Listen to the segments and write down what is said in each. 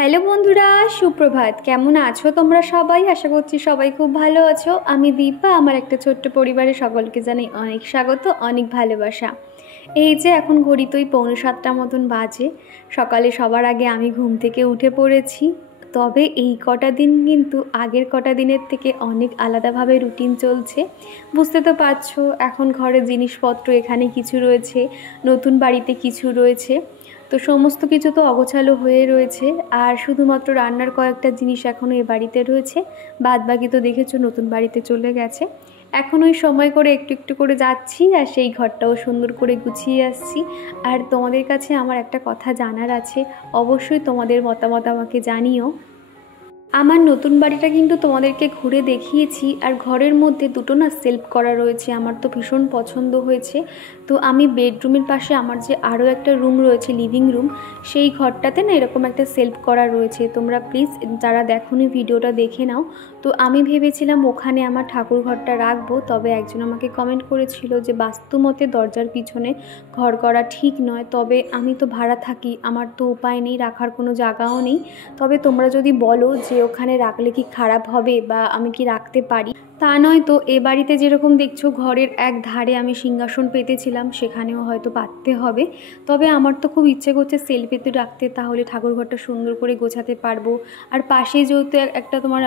Hello বন্ধুরা, সুপ্রভাত। কেমন আছো তোমরা সবাই? আশা করছি সবাই খুব ভালো আছো। আমি দীপা, আমার একটা ছোট্ট পরিবারের সকলকে জানাই অনেক স্বাগত, অনেক ভালোবাসা। এই যে এখন ঘড়িতেই 6:45 মতন বাজে। সকালে সবার আগে আমি ঘুম থেকে উঠে পড়েছি। তবে এই কটা দিন কিন্তু আগের কটা দিনের থেকে অনেক আলাদাভাবে রুটিন চলছে। বুঝতে তো পারছো, এখন ঘরের জিনিসপত্র এখানে কিছু রয়েছে, নতুন বাড়িতে কিছু রয়েছে। তো সমস্ত কিছু তো অগোছালো হয়ে রয়েছে, আর শুধুমাত্র রান্নার কয়েকটা জিনিস এখনও এ বাড়িতে রয়েছে। বাদ বাকি তো দেখেছো নতুন বাড়িতে চলে গেছে। এখন ওই সময় করে একটু একটু করে যাচ্ছি, আর সেই ঘরটাও সুন্দর করে গুছিয়ে আসছি। আর তোমাদের কাছে আমার একটা কথা জানার আছে, অবশ্যই তোমাদের মতামত আমাকে জানিও। আমার নতুন বাড়িটা কিন্তু তোমাদেরকে ঘুরে দেখিয়েছি, আর ঘরের মধ্যে দুটো না সেলফ করা রয়েছে, আমার তো ভীষণ পছন্দ হয়েছে। তো আমি বেডরুমের পাশে আমার যে আরও একটা রুম রয়েছে, লিভিং রুম, সেই ঘরটাতে না এরকম একটা সেলফ করা রয়েছে। তোমরা প্লিজ যারা দেখোনি ভিডিওটা দেখে নাও। তো আমি ভেবেছিলাম ওখানে আমার ঠাকুর ঘরটা রাখবো, তবে একজন আমাকে কমেন্ট করেছিল যে বাস্তুমতে দরজার পিছনে ঘর করা ঠিক নয়। তবে আমি তো ভাড়া থাকি, আমার তো উপায় নেই, রাখার কোনো জায়গাও নেই। তবে তোমরা যদি বলো যে ওখানে রাখলে কি খারাপ হবে বা আমি কি রাখতে পারি, তা নয় তো এ বাড়িতে যেরকম দেখছো ঘরের এক ধারে আমি সিংহাসন পেতেছিলাম, সেখানেও হয়তো পাততে হবে। তবে আমার তো খুব ইচ্ছে করছে সেলফিতে রাখতে, তাহলে ঠাকুরঘরটা সুন্দর করে গোছাতে পারবো। আর পাশে যেহেতু একটা তোমার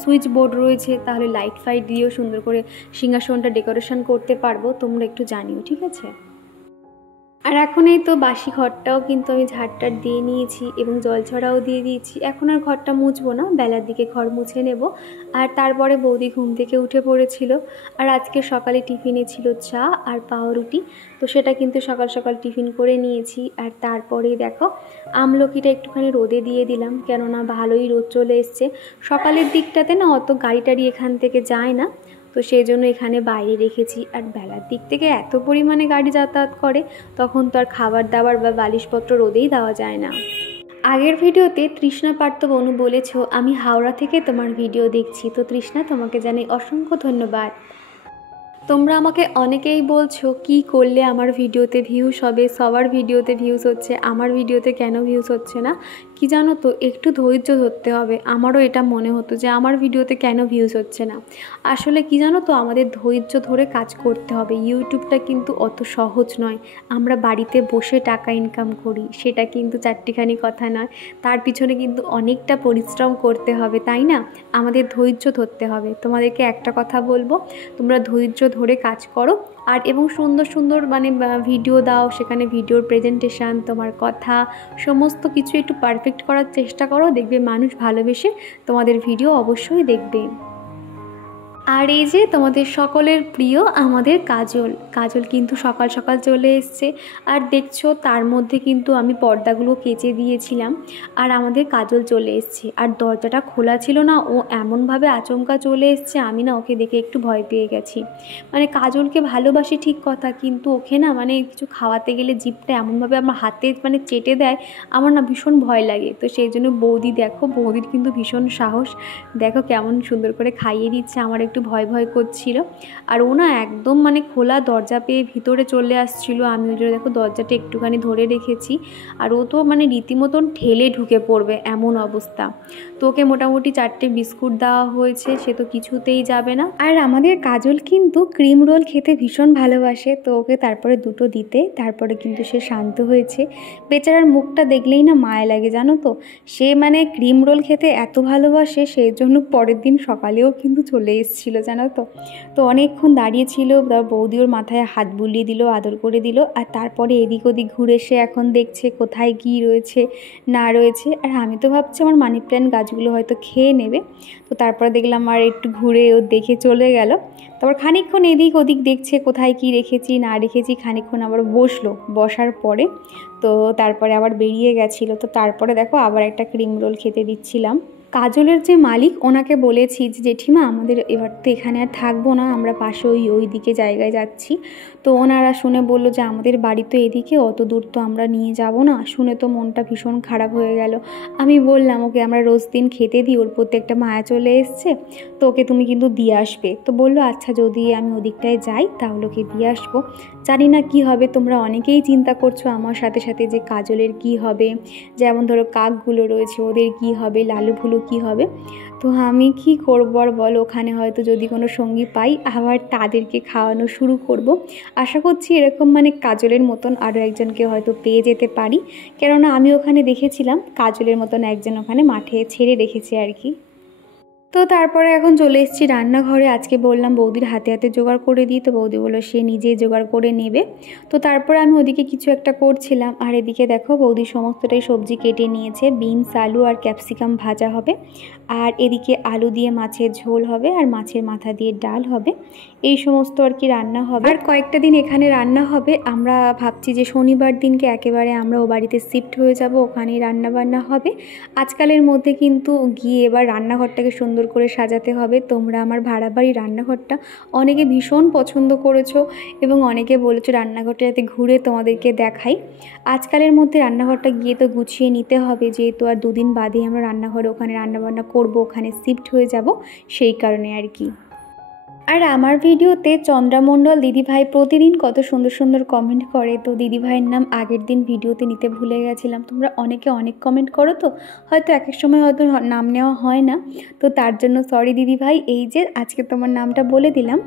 সুইচ বোর্ড রয়েছে, তাহলে লাইট ফাইট দিয়েও সুন্দর করে সিংহাসনটা ডেকোরেশন করতে পারবো। তোমরা একটু জানিও, ঠিক আছে? আর এখন এই তো বাসি ঘরটাও কিন্তু আমি ঝাড়টার দিয়ে নিয়েছি এবং জল ছড়াও দিয়ে দিয়েছি। এখন আর ঘরটা মুছবো না, বেলার দিকে ঘর মুছে নেব। আর তারপরে বৌদি ঘুম থেকে উঠে পড়েছিল। আর আজকে সকালে টিফিনে ছিল চা আর পাউরুটি, তো সেটা কিন্তু সকাল সকাল টিফিন করে নিয়েছি। আর তারপরেই দেখো আমলকিটা একটুখানি রোদে দিয়ে দিলাম, কেননা ভালোই রোদ চলে এসছে। সকালের দিকটাতে না অত গাড়ি টাড়ি এখান থেকে যায় না, তো সেই জন্য এখানে বাইরে রেখেছি। আর বেলার দিক থেকে এত পরিমাণে গাড়ি যাতায়াত করে, তখন তো আর খাবার দাবার বা বালিশপত্র রোদেই দেওয়া যায় না। আগের ভিডিওতে তৃষ্ণা পার্থ বনু বলেছো আমি হাওড়া থেকে তোমার ভিডিও দেখছি। তো তৃষ্ণা, তোমাকে জানাই অসংখ্য ধন্যবাদ। তোমরা আমাকে অনেকেই বলছো কি করলে আমার ভিডিওতে ভিউজ হবে, সবার ভিডিওতে ভিউজ হচ্ছে, আমার ভিডিওতে কেন ভিউজ হচ্ছে না। কি জানো তো, একটু ধৈর্য ধরতে হবে। আমারও এটা মনে হতো যে আমার ভিডিওতে কেন ভিউজ হচ্ছে না। আসলে কি জানো তো, আমাদের ধৈর্য ধরে কাজ করতে হবে। ইউটিউবটা কিন্তু অত সহজ নয়। আমরা বাড়িতে বসে টাকা ইনকাম করি, সেটা কিন্তু চারটিখানি কথা নয়। তার পিছনে কিন্তু অনেকটা পরিশ্রম করতে হবে, তাই না? আমাদের ধৈর্য ধরতে হবে। তোমাদেরকে একটা কথা বলবো, তোমরা ধৈর্য ধরে কাজ করো। আর এবং সুন্দর সুন্দর ভিডিও দাও, সেখানে ভিডিওর প্রেজেন্টেশন, তোমার কথা, সমস্ত কিছু একটু পারফেক্ট করার চেষ্টা করো। দেখবে মানুষ ভালোবেসে তোমাদের ভিডিও অবশ্যই দেখবে। আর এই যে তোমাদের সকলের প্রিয় আমাদের কাজল, কাজল কিন্তু সকাল সকাল চলে এসছে। আর দেখছো তার মধ্যে কিন্তু আমি পর্দাগুলো কেচে দিয়েছিলাম, আর আমাদের কাজল চলে এসছে। আর দরজাটা খোলা ছিল না, ও এমনভাবে আচমকা চলে এসছে, আমি না ওকে দেখে একটু ভয় পেয়ে গেছি। কাজলকে ভালোবাসি ঠিক কথা, কিন্তু ওকে না কিছু খাওয়াতে গেলে জিভটা এমনভাবে আমার হাতে চেটে দেয়, আমার না ভীষণ ভয় লাগে। তো সেই জন্য বৌদি, দেখো বৌদির কিন্তু ভীষণ সাহস, দেখো কেমন সুন্দর করে খাইয়ে দিচ্ছে। আমার একটু ভয় ভয় করছিল। আর ও না একদম খোলা দরজা পেয়ে ভিতরে চলে আসছিল। আমি ওই জন্য দেখো দরজাটা একটুখানি ধরে রেখেছি। আর ও তো রীতিমতন ঠেলে ঢুকে পড়বে এমন অবস্থা। তো ওকে মোটামুটি 4টে বিস্কুট দেওয়া হয়েছে, সে তো কিছুতেই যাবে না। আর আমাদের কাজল কিন্তু ক্রিম রোল খেতে ভীষণ ভালোবাসে, তো ওকে তারপরে দুটো দিতে তারপরে কিন্তু সে শান্ত হয়েছে। বেচারার মুখটা দেখলেই না মায়া লাগে, জানো তো। সে ক্রিম রোল খেতে এত ভালোবাসে, সেই জন্য পরের দিন সকালেও কিন্তু চলে এসেছিল, জানো তো। তো অনেকক্ষণ দাঁড়িয়েছিল, তার বৌদি ওর মাথায় হাত বুলিয়ে দিল, আদর করে দিল। আর তারপরে এদিক ওদিক ঘুরে সে এখন দেখছে কোথায় কী রয়েছে না রয়েছে। আর আমি তো ভাবছি আমার মানি প্ল্যান্ট গাছগুলো হয়তো খেয়ে নেবে। তো তারপরে দেখলাম আর একটু ঘুরে ও দেখে চলে গেল। তারপর খানিকক্ষণ এদিক ওদিক দেখছে কোথায় কি রেখেছি না রেখেছি, খানিকক্ষণ আবার বসলো, বসার পরে তো তারপরে আবার বেরিয়ে গেছিলো। তো তারপরে দেখো আবার একটা ক্রিম রোল খেতে দিচ্ছিলাম। কাজলের যে মালিক ওনাকে বলেছি যে জেঠিমা আমাদের এবার তো এখানে আর থাকবো না, আমরা পাশে ওই দিকে জায়গায় যাচ্ছি। তো ওনারা শুনে বলল যে আমাদের বাড়ি তো এদিকে, অত দূর তো আমরা নিয়ে যাব না। শুনে তো মনটা ভীষণ খারাপ হয়ে গেল। আমি বললাম ওকে আমরা রোজ দিন খেতে দিই, ওর প্রতি একটা মায়া চলে এসছে, তো ওকে তুমি কিন্তু দিয়ে আসবে। তো বললো আচ্ছা যদি আমি ওদিকটায় যাই তাহলে ওকে দিয়ে আসবো। জানি না কি হবে, তোমরা অনেকেই চিন্তা করছো আমার সাথে সাথে যে কাজলের কি হবে, যেমন ধরো কাকগুলো রয়েছে ওদের কি হবে, লালু ভুলু কি হবে। তো আমি কি করবো আর বলো, ওখানে হয়তো যদি কোনো সঙ্গী পাই আবার তাদেরকে খাওয়ানো শুরু করব। আশা করছি এরকম মানে কাজলের মতন আরও একজনকে হয়তো পেয়ে যেতে পারি, কেননা আমি ওখানে দেখেছিলাম কাজলের মতন একজন ওখানে মাঠে ছেড়ে রেখেছে আর কি। তো তারপরে এখন চলে এসেছি রান্নাঘরে। আজকে বললাম বৌদির হাতে হাতে জোগাড় করে দিই, তো বৌদি বললো সে নিজেই জোগাড় করে নেবে। তো তারপরে আমি ওদিকে কিছু একটা করছিলাম, আর এদিকে দেখো বৌদি সমস্তটাই সবজি কেটে নিয়েছে। বিনস, আলু আর ক্যাপসিকাম ভাজা হবে, আর এদিকে আলু দিয়ে মাছের ঝোল হবে, আর মাছের মাথা দিয়ে ডাল হবে। এই সমস্ত আর কি রান্না হবে। আর কয়েকটা দিন এখানে রান্না হবে। আমরা ভাবছি যে শনিবার দিনকে একেবারে আমরা ও বাড়িতে শিফট হয়ে যাব, ওখানেই রান্না বান্না হবে। আজকালের মধ্যে কিন্তু গিয়ে এবার রান্নাঘরটাকে সুন্দর করে সাজাতে হবে। তোমরা আমার ভাড়া বাড়ির রান্নাঘরটা অনেকে ভীষণ পছন্দ করেছো এবং অনেকে বলেছো রান্নাঘরটা যাতে ঘুরে তোমাদেরকে দেখাই। আজকালের মধ্যে রান্নাঘরটা গিয়ে তো গুছিয়ে নিতে হবে, যেহেতু আর দুদিন বাদেই আমরা রান্নাঘরে ওখানে রান্নাবান্না করব, ওখানে শিফট হয়ে যাব, সেই কারণে আর কি। আর আমার ভিডিওতে চন্দ্রামণ্ডল দিদিভাই প্রতিদিন কত সুন্দর সুন্দর কমেন্ট করে। তো দিদিভাইয়ের নাম আগের দিন ভিডিওতে নিতে ভুলে গেছিলাম। তোমরা অনেকে অনেক কমেন্ট করো, তো হয়তো এক এক সময় হয়তো নাম নেওয়া হয় না, তো তার জন্য সরি দিদিভাই। এই যে আজকে তোমার নামটা বলে দিলাম।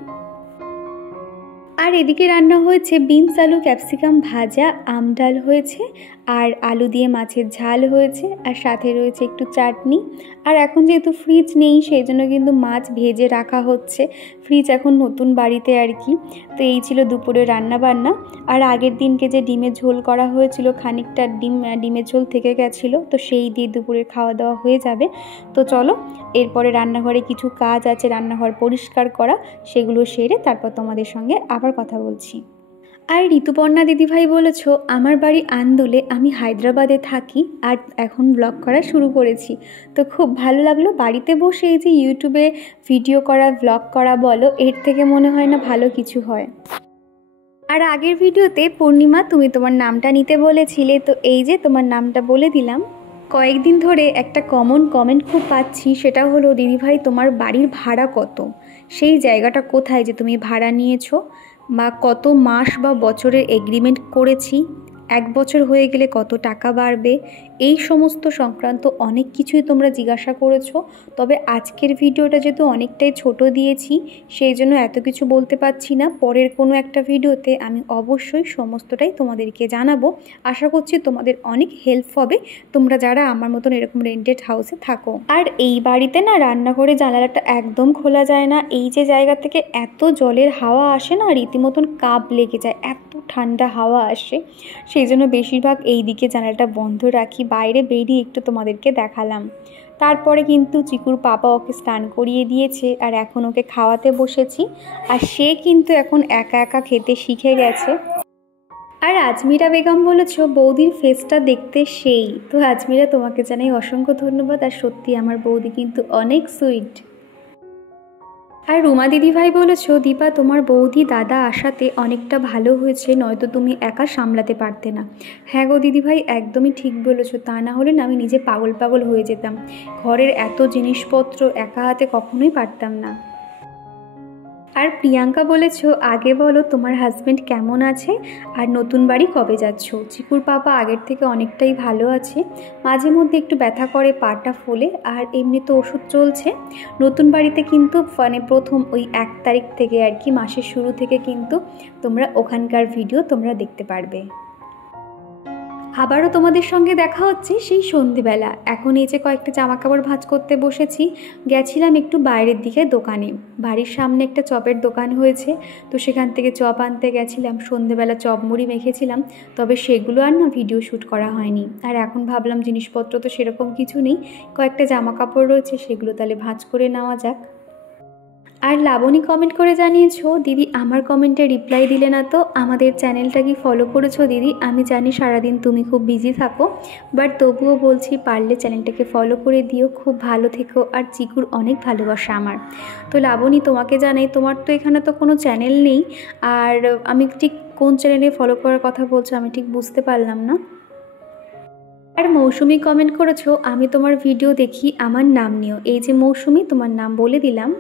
আর এদিকে রান্না হয়েছে বিনস, আলু, ক্যাপসিকাম ভাজা, আম ডাল হয়েছে, আর আলু দিয়ে মাছের ঝাল হয়েছে, আর সাথে রয়েছে একটু চাটনি। আর এখন যেহেতু ফ্রিজ নেই সেই জন্য কিন্তু মাছ ভেজে রাখা হচ্ছে, ফ্রিজ এখন নতুন বাড়িতে আর কি। তো এই ছিল দুপুরে রান্না বান্না। আর আগের দিনকে যে ডিমের ঝোল করা হয়েছিল, খানিকটা ডিমের ঝোল থেকে গেছিলো, তো সেই দিয়ে দুপুরের খাওয়া দাওয়া হয়ে যাবে। তো চলো এরপরে রান্নাঘরে কিছু কাজ আছে, রান্নাঘর পরিষ্কার করা, সেগুলো সেরে তারপর তোমাদের সঙ্গে আবার কথা বলছি। আর ঋতুপর্ণা দিদিভাই বলেছো আমার বাড়ি আন্দোলে, আমি হায়দ্রাবাদে থাকি আর এখন ব্লগ করা শুরু করেছি। তো খুব ভালো লাগলো বাড়িতে বসে এই যে ইউটিউবে ভিডিও করা, ব্লগ করা বলো, এর থেকে মনে হয় না ভালো কিছু হয়। আর আগের ভিডিওতে পূর্ণিমা তুমি তোমার নামটা নিতে বলেছিলে, তো এই যে তোমার নামটা বলে দিলাম। কয়েকদিন ধরে একটা কমন কমেন্ট খুব পাচ্ছি, সেটা হলো দিদিভাই তোমার বাড়ির ভাড়া কত, সেই জায়গাটা কোথায় যে তুমি ভাড়া নিয়েছো, বা কত মাস বা বছরের এগ্রিমেন্ট করেছি, 1 বছর হয়ে গেলে কত টাকা বাড়বে, এই সমস্ত সংক্রান্ত অনেক কিছুই তোমরা জিজ্ঞাসা করেছো। তবে আজকের ভিডিওটা যেহেতু অনেকটাই ছোট দিয়েছি সেই জন্য এত কিছু বলতে পারছি না। পরের কোনো একটা ভিডিওতে আমি অবশ্যই সমস্তটাই তোমাদেরকে জানাবো। আশা করছি তোমাদের অনেক হেল্প হবে, তোমরা যারা আমার মতন এরকম রেন্টেড হাউসে থাকো। আর এই বাড়িতে না রান্নাঘরে জানালাটা একদম খোলা যায় না, এই যে জায়গা থেকে এত জলের হাওয়া আসে না, রীতিমতন কাপ লেগে যায়, এত ঠান্ডা হাওয়া আসে, সেই জন্য বেশিরভাগ এই দিকে জানালাটা বন্ধ রাখি। বাইরে বেরিয়ে একটু তোমাদেরকে দেখালাম। তারপরে কিন্তু চিকুর পাপা ওকে স্নান করিয়ে দিয়েছে, আর এখন ওকে খাওয়াতে বসেছি। আর সে কিন্তু এখন একা একা খেতে শিখে গেছে। আর আজমিরা বেগম বলেছ বৌদির ফেসটা দেখতে সেই। তো আজমিরা তোমাকে জানাই অসংখ্য ধন্যবাদ। আর সত্যি আমার বৌদি কিন্তু অনেক সুইট। আর রুমা দিদিভাই বলেছ দীপা তোমার বৌদি দাদা আসাতে অনেকটা ভালো হয়েছে, নয়তো তুমি একা সামলাতে পারতে না। হ্যাঁ গো দিদিভাই একদমই ঠিক বলেছো, তা না হলে না আমি নিজে পাগল পাগল হয়ে যেতাম। ঘরের এত জিনিসপত্র একা হাতে কখনোই পারতাম না। আর প্রিয়াঙ্কা বলেছ আগে বলো তোমার হাজব্যান্ড কেমন আছে আর নতুন বাড়ি কবে যাচ্ছ। চিকুর পাপা আগের থেকে অনেকটাই ভালো আছে, মাঝে মধ্যে একটু ব্যথা করে পাটা ফোলে, আর এমনি তো ওষুধ চলছে। নতুন বাড়িতে কিন্তু মানে প্রথম ওই 1 তারিখ থেকে আর কি, মাসের শুরু থেকে কিন্তু তোমরা ওখানকার ভিডিও তোমরা দেখতে পারবে। আবারও তোমাদের সঙ্গে দেখা হচ্ছে সেই সন্ধেবেলা। এখন এই যে কয়েকটা জামা কাপড় ভাঁজ করতে বসেছি। গেছিলাম একটু বাইরের দিকে দোকানে, বাড়ির সামনে একটা চপের দোকান হয়েছে, তো সেখান থেকে চপ আনতে গেছিলাম। সন্ধেবেলা চপ মুড়ি মেখেছিলাম, তবে সেগুলো আর না ভিডিও শ্যুট করা হয়নি। আর এখন ভাবলাম জিনিসপত্র তো সেরকম কিছু নেই, কয়েকটা জামা কাপড় রয়েছে, সেগুলো তাহলে ভাঁজ করে নেওয়া যাক। আর লাবণী কমেন্ট করে জানিয়েছো, দিদি আমার কমেন্টে রিপ্লাই দিলে না তো, আমাদের চ্যানেলটা কি ফলো করেছো দিদি? আমি জানি সারাদিন তুমি খুব বিজি থাকো, বাট তবুও বলছি পারলে চ্যানেলটাকে ফলো করে দিও। খুব ভালো থেকো। আর চিকুর অনেক ভালোবাসা আমার। তো লাবণী তোমাকে জানাই, তোমার তো এখানে তো কোনো চ্যানেল নেই, আর আমি ঠিক কোন চ্যানেলে ফলো করার কথা বলছো আমি ঠিক বুঝতে পারলাম না। আর মৌসুমি কমেন্ট করেছো, আমি তোমার ভিডিও দেখি, আমার নাম নিও। এই যে মৌসুমি, তোমার নাম বলে দিলাম।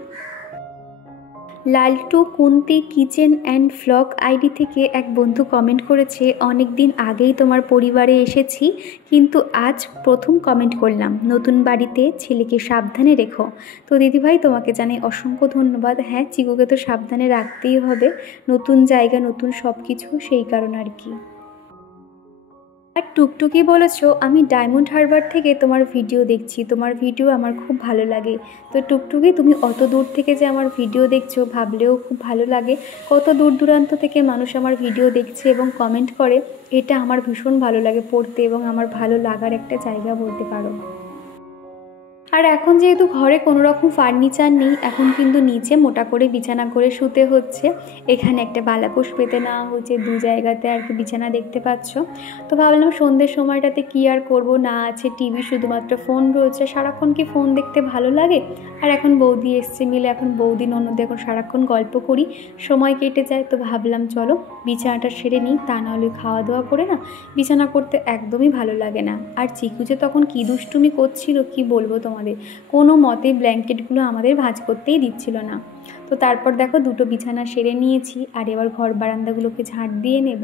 Laltu Kunti kitchen and vlog ID থেকে এক বন্ধু কমেন্ট করেছে, অনেক দিন আগেই তোমার পরিবারে এসেছি, কিন্তু আজ প্রথম কমেন্ট করলাম, নতুন বাড়িতে ছেলেকে সাবধানে রেখো। তো দিদিভাই তোমাকে জানাই অসংখ্য ধন্যবাদ। হ্যাঁ, চিকুকে তো সাবধানে রাখতেই হবে, নতুন জায়গা নতুন সব কিছু, সেই কারণ আর কি। আর টুকটুকি বলেছো, আমি ডায়মন্ড হারবার থেকে তোমার ভিডিও দেখছি, তোমার ভিডিও আমার খুব ভালো লাগে। তো টুকটুকি, তুমি অত দূর থেকে যে আমার ভিডিও দেখছো ভাবলেও খুব ভালো লাগে। কত দূর দূরান্ত থেকে মানুষ আমার ভিডিও দেখছে এবং কমেন্ট করে, এটা আমার ভীষণ ভালো লাগে পড়তে, এবং আমার ভালো লাগার একটা জায়গা বলতে পারো। আর এখন যেহেতু ঘরে কোনো রকম ফার্নিচার নেই, এখন কিন্তু নিচে মোটা করে বিছানা করে শুতে হচ্ছে। এখানে একটা বালাপোষ পেতে নেওয়া হচ্ছে, দু জায়গাতে আর কি বিছানা দেখতে পাচ্ছ। তো ভাবলাম সন্ধ্যের সময়টাতে কি আর করব, না আছে টিভি, শুধুমাত্র ফোন রয়েছে, সারাক্ষণ কি ফোন দেখতে ভালো লাগে? আর এখন বৌদি এসছে মিলে, এখন বৌদি ননদে এখন সারাক্ষণ গল্প করি, সময় কেটে যায়। তো ভাবলাম চলো বিছানাটা সেরে নিই, তা নাহলে খাওয়া দাওয়া করে না বিছানা করতে একদমই ভালো লাগে না। আর চিকু যে তখন কী দুষ্টুমি করছিল কি বলবো তোমাদের, কোনো মতে ব্ল্যাঙ্কেটগুলো আমাদের ভাঁজ করতেই দিচ্ছিল না। তো তারপর দেখো দুটো বিছানা সেরে নিয়েছি, আর এবার ঘর বারান্দাগুলোকে ঝাঁট দিয়ে নেব।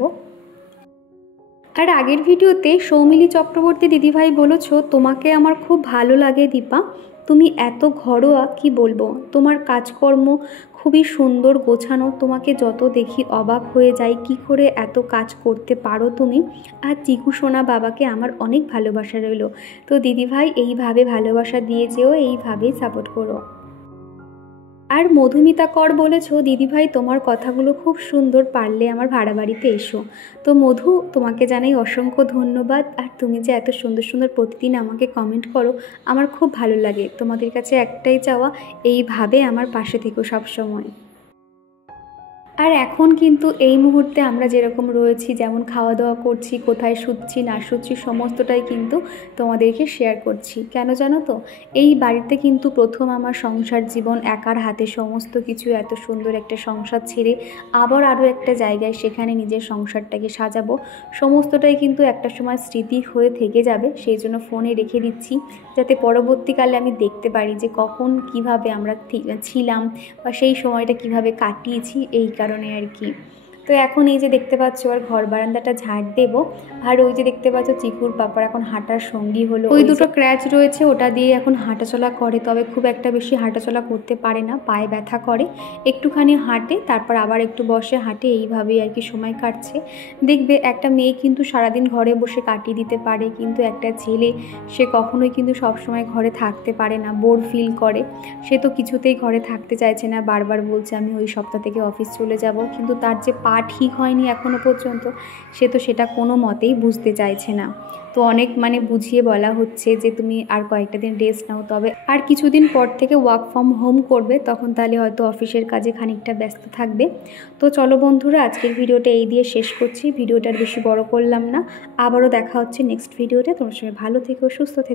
আর আগের ভিডিওতে সৌমিলি চক্রবর্তী দিদিভাই বলেছো, তোমাকে আমার খুব ভালো লাগে দীপা, তুমি এত ঘরোয়া, কি বলবো, তোমার কাজকর্ম খুবই সুন্দর গোছানো, তোমাকে যত দেখি অবাক হয়ে যাই, কি করে এত কাজ করতে পারো তুমি। আর চিকু সোনা বাবাকে আমার অনেক ভালোবাসা রইল। তো দিদিভাই এইভাবে ভালোবাসা দিয়ে যেও, এইভাবেই সাপোর্ট করো। আর মধুমিতা কর বলেছো, দিদিভাই তোমার কথাগুলো খুব সুন্দর, পারলে আমার ভাড়া বাড়িতে এসো। তো মধু, তোমাকে জানাই অসংখ্য ধন্যবাদ। আর তুমি যে এত সুন্দর সুন্দর প্রতিদিন আমাকে কমেন্ট করো, আমার খুব ভালো লাগে। তোমাদের কাছে একটাই চাওয়া, এইভাবে আমার পাশে থেকো সবসময়। আর এখন কিন্তু এই মুহূর্তে আমরা যেরকম রয়েছি, যেমন খাওয়া দাওয়া করছি, কোথায় শুচ্ছি না শুচ্ছি, সমস্তটাই কিন্তু তোমাদেরকে শেয়ার করছি। কেন জানো তো, এই বাড়িতে কিন্তু প্রথম আমার সংসার জীবন, একার হাতে সমস্ত কিছু, এত সুন্দর একটা সংসার ছেড়ে আবার আরও একটা জায়গায় সেখানে নিজের সংসারটাকে সাজাবো, সমস্তটাই কিন্তু একটা সময় স্মৃতি হয়ে থেকে যাবে। সেই জন্য ফোনে রেখে দিচ্ছি, যাতে পরবর্তীকালে আমি দেখতে পারি যে কখন কিভাবে আমরা ছিলাম, বা সেই সময়টা কিভাবে কাটিয়েছি, এই কারণে আর কি। তো এখন এই যে দেখতে পাচ্ছ, আর ঘর বারান্দাটা ঝাড় দেবো। আর ওই যে দেখতে পাচ্ছ চিকুর পাপার এখন হাঁটার সঙ্গী হলো, ওই দুটো ক্র্যাচ রয়েছে, ওটা দিয়ে এখন হাঁটাচলা করে, তবে খুব একটা বেশি হাঁটাচলা করতে পারে না, পায়ে ব্যথা করে, একটুখানি হাঁটে তারপর আবার একটু বসে হাঁটে, এইভাবেই আর কি সময় কাটছে। দেখবে একটা মেয়ে কিন্তু সারাদিন ঘরে বসে কাটিয়ে দিতে পারে, কিন্তু একটা ছেলে সে কখনোই কিন্তু সবসময় ঘরে থাকতে পারে না, বোর ফিল করে। সে তো কিছুতেই ঘরে থাকতে চাইছে না, বারবার বলছে আমি ওই সপ্তাহ থেকে অফিস চলে যাব, কিন্তু তার যে পা ঠিক হয়নি এখনও পর্যন্ত, সে তো সেটা কোনো মতেই বুঝতে চাইছে না। তো অনেক বুঝিয়ে বলা হচ্ছে যে তুমি আর কয়েকটা দিন রেস্ট নাও, তবে আর কিছুদিন পর থেকে ওয়ার্ক ফ্রম হোম করবে, তখন তাহলে হয়তো অফিসের কাজে খানিকটা ব্যস্ত থাকবে। তো চলো বন্ধুরা, আজকের ভিডিওটা এই দিয়ে শেষ করছি, ভিডিওটার বেশি বড় করলাম না। আবারও দেখা হচ্ছে নেক্সট ভিডিওতে, তোমার সঙ্গে ভালো থেকো, সুস্থ থেকো।